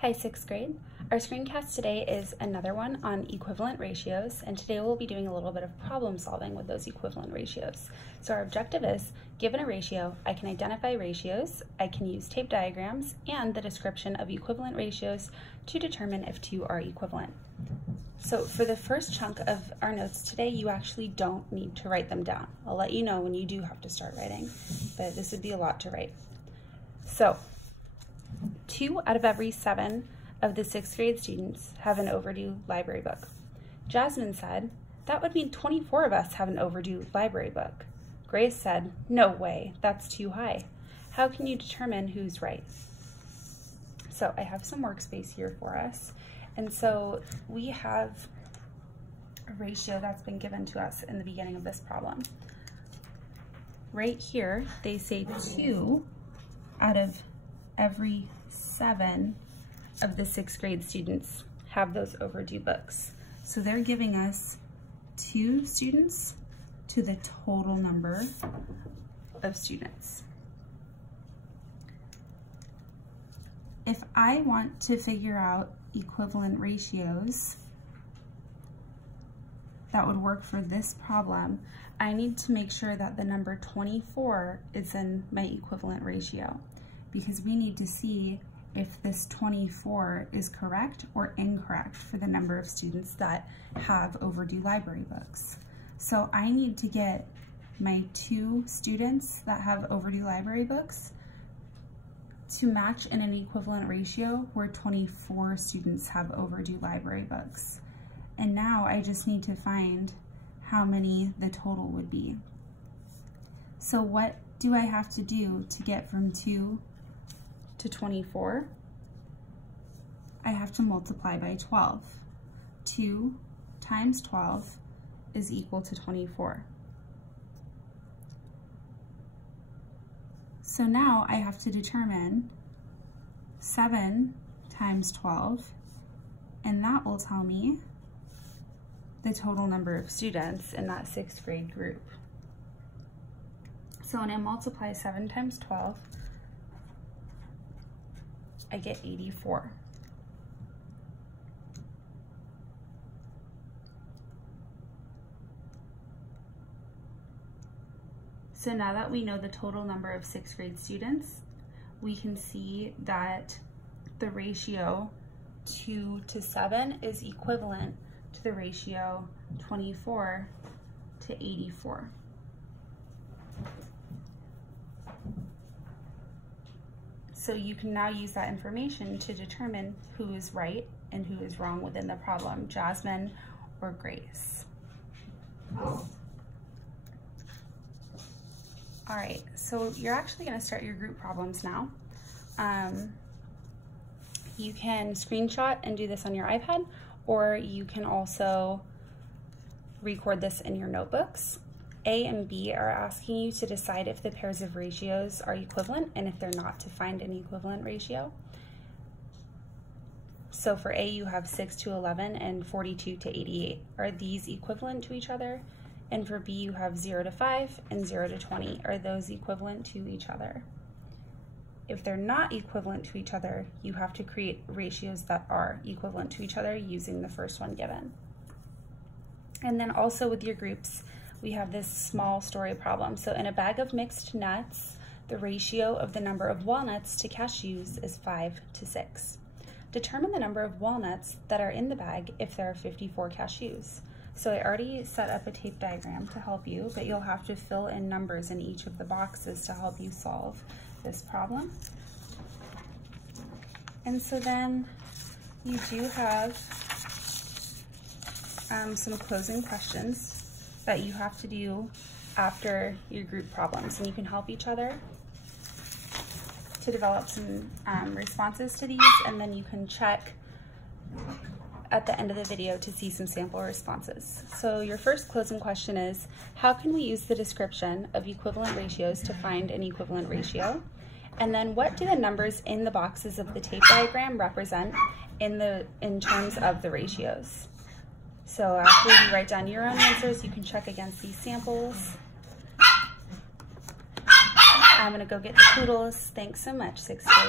Hi, sixth grade. Our screencast today is another one on equivalent ratios, and today we'll be doing a little bit of problem solving with those equivalent ratios. So our objective is, given a ratio, I can identify ratios, I can use tape diagrams, and the description of equivalent ratios to determine if two are equivalent. So for the first chunk of our notes today, you actually don't need to write them down. I'll let you know when you do have to start writing, but this would be a lot to write. So 2 out of every 7 of the 6th grade students have an overdue library book. Jasmine said, that would mean 24 of us have an overdue library book. Grace said, no way, that's too high. How can you determine who's right? So I have some workspace here for us. And so we have a ratio that's been given to us in the beginning of this problem. Right here, they say 2 out of every 7 of the 6th grade students have those overdue books. So they're giving us 2 students to the total number of students. If I want to figure out equivalent ratios that would work for this problem, I need to make sure that the number 24 is in my equivalent ratio, because we need to see if this 24 is correct or incorrect for the number of students that have overdue library books. So I need to get my 2 students that have overdue library books to match in an equivalent ratio where 24 students have overdue library books. And now I just need to find how many the total would be. So what do I have to do to get from 2 to 24? I have to multiply by 12. 2 times 12 is equal to 24. So now I have to determine 7 times 12, and that will tell me the total number of students in that 6th grade group. So when I multiply 7 times 12, I get 84. So now that we know the total number of 6th grade students, we can see that the ratio 2 to 7 is equivalent to the ratio 24 to 84. So you can now use that information to determine who is right and who is wrong within the problem, Jasmine or Grace. All right, so you're actually gonna start your group problems now. You can screenshot and do this on your iPad, or you can also record this in your notebooks. A and B are asking you to decide if the pairs of ratios are equivalent, and if they're not, to find an equivalent ratio. So for A, you have 6 to 11 and 42 to 88. Are these equivalent to each other? And for B, you have 0 to 5 and 0 to 20. Are those equivalent to each other? If they're not equivalent to each other, you have to create ratios that are equivalent to each other using the first one given. And then also with your groups, we have this small story problem. So in a bag of mixed nuts, the ratio of the number of walnuts to cashews is 5 to 6. Determine the number of walnuts that are in the bag if there are 54 cashews. So I already set up a tape diagram to help you, but you'll have to fill in numbers in each of the boxes to help you solve this problem. And so then you do have some closing questions that you have to do after your group problems, and you can help each other to develop some responses to these, and then you can check at the end of the video to see some sample responses. So your first closing question is, how can we use the description of equivalent ratios to find an equivalent ratio? And then what do the numbers in the boxes of the tape diagram represent in terms of the ratios? So after you write down your own answers, you can check against these samples. I'm gonna go get the poodles. Thanks so much, 6th grade.